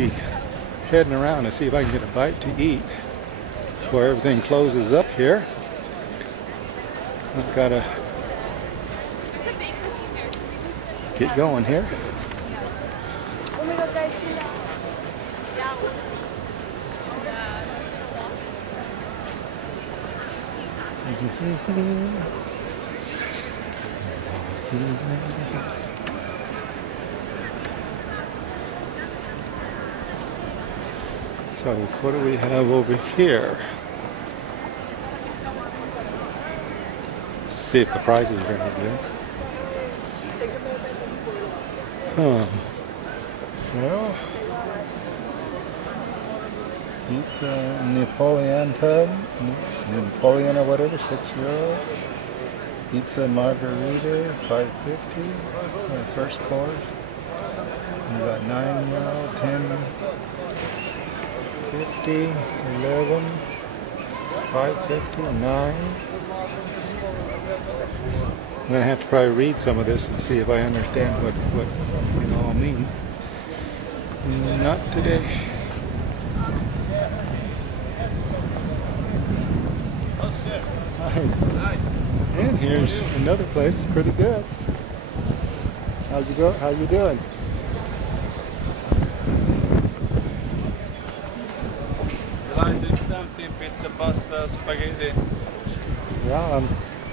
be heading around to see if I can get a bite to eat before everything closes up here. I've got to get going here. So what do we have over here? Let's see if the prices are any good. Well, pizza Napoleon tub, Napoleon or whatever, €6. Pizza margarita, $5.50. First course. You got €9, 10, 50, 11, 5.50, 9. I'm gonna have to probably read some of this and see if I understand what you all mean. Not today. And here's another place, pretty good. How's you go? How you doing? Something, pizza, pasta, spaghetti. Yeah, I'm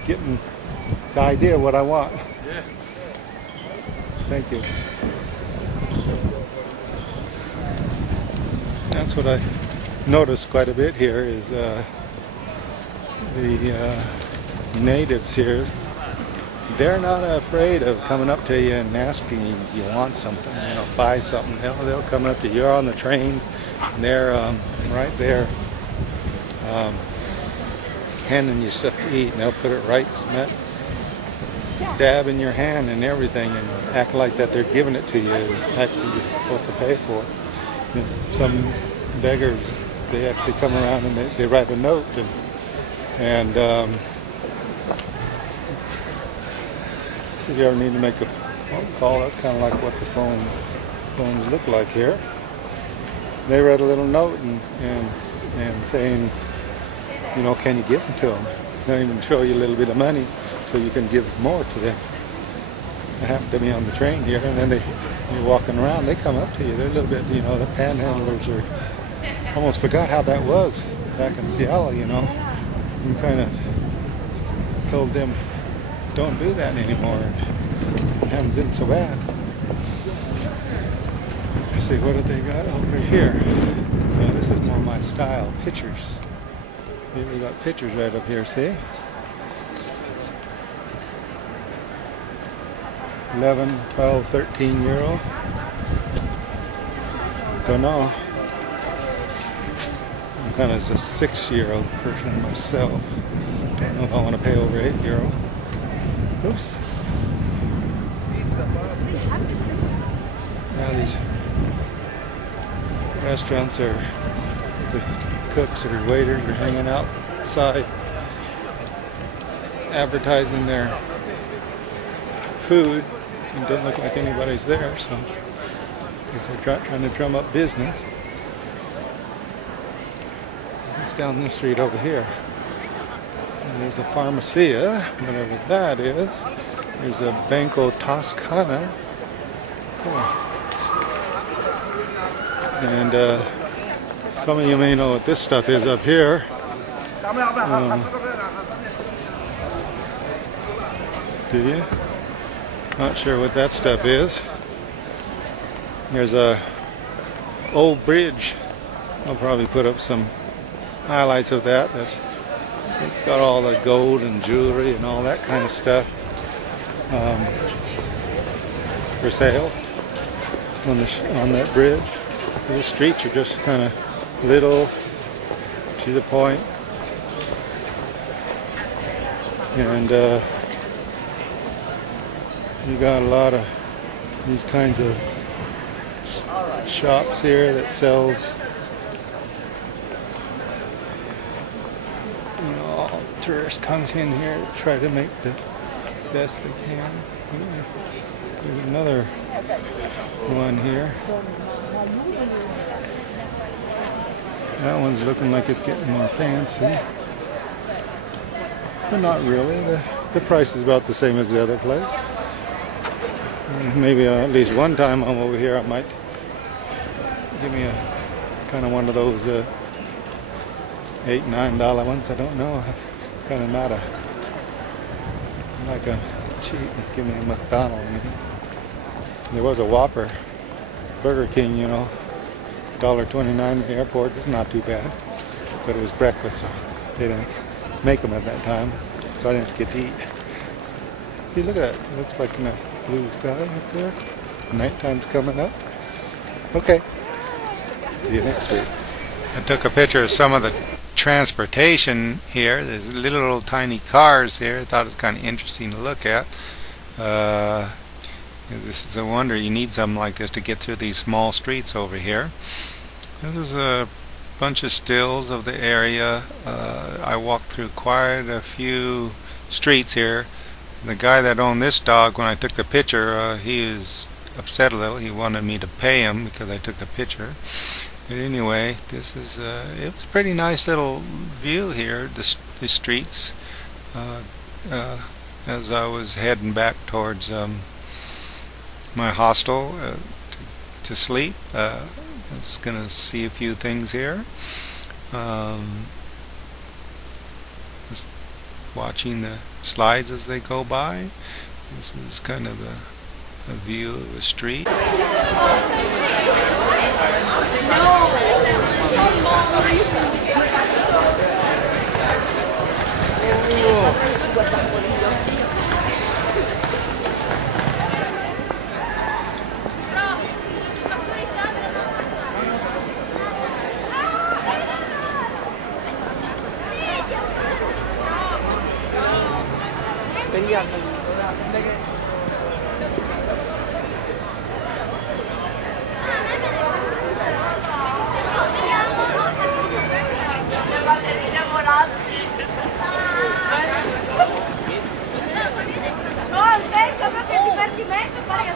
getting the idea of what I want. Yeah. Thank you. That's what I noticed quite a bit here is the natives here. They're not afraid of coming up to you and asking you if you want something, you know, buy something. They'll come up to you. You're on the trains, and they're right there handing you stuff to eat, and they'll put it right in that dab in your hand and everything, and act like that they're giving it to you. Actually, you're supposed to pay for it. And some beggars, they actually come around and they write a note, and if you ever need to make a phone call, that's kind of like what the phones look like here. They write a little note and saying, you know, can you give them to them? They'll even show you a little bit of money so you can give more to them. It happened to me on the train here, and then you're walking around, they come up to you. They're a little bit, you know, the panhandlers are, almost forgot how that was back in Seattle, you know. We kind of told them, don't do that anymore. It hasn't been so bad. Let's see, what have they got over here? Now, this is more my style, pictures. We got pictures right up here, see? 11, 12, 13 euro. Don't know. I'm kind of a €6 person myself. Don't know if I want to pay over €8. Oops. Now these restaurants are, the cooks or waiters are hanging outside advertising their food. It doesn't look like anybody's there, so I guess they're trying to drum up business. It's down the street over here. And there's a Pharmacia, whatever that is. There's a Banco Toscana. Oh. And some of you may know what this stuff is up here. Do you? Not sure what that stuff is. There's a old bridge. I'll probably put up some highlights of that. It's got all the gold and jewelry and all that kind of stuff for sale on that bridge. The streets are just kind of little, to the point, and you got a lot of these kinds of shops here that sells, you know, all tourists comes in here to try to make the best they can. There's another one here. That one's looking like it's getting more fancy. But not really. The price is about the same as the other place. Maybe at least one time I'm over here, I might give me a kind of one of those $8, $9 ones. I don't know. Kind of not a like a cheap. Give me a McDonald's. There was a Whopper, Burger King, you know, $1.29 at the airport. It's not too bad, but it was breakfast, so they didn't make them at that time, so I didn't get to eat. See, look at that. It looks like a nice blue sky up there. Nighttime's coming up. Okay. See you next week. I took a picture of some of the transportation here. There's little tiny cars here. I thought it was kind of interesting to look at. This is a wonder. You need something like this to get through these small streets over here. This is a bunch of stills of the area. I walked through quite a few streets here. The guy that owned this dog, when I took the picture, he was upset a little. He wanted me to pay him because I took the picture. But anyway, this is it was a pretty nice little view here, the streets, as I was heading back towards my hostel to sleep. I was going to see a few things here. Just watching the slides as they go by. This is kind of a view of a street. No, invece proprio il divertimento fare il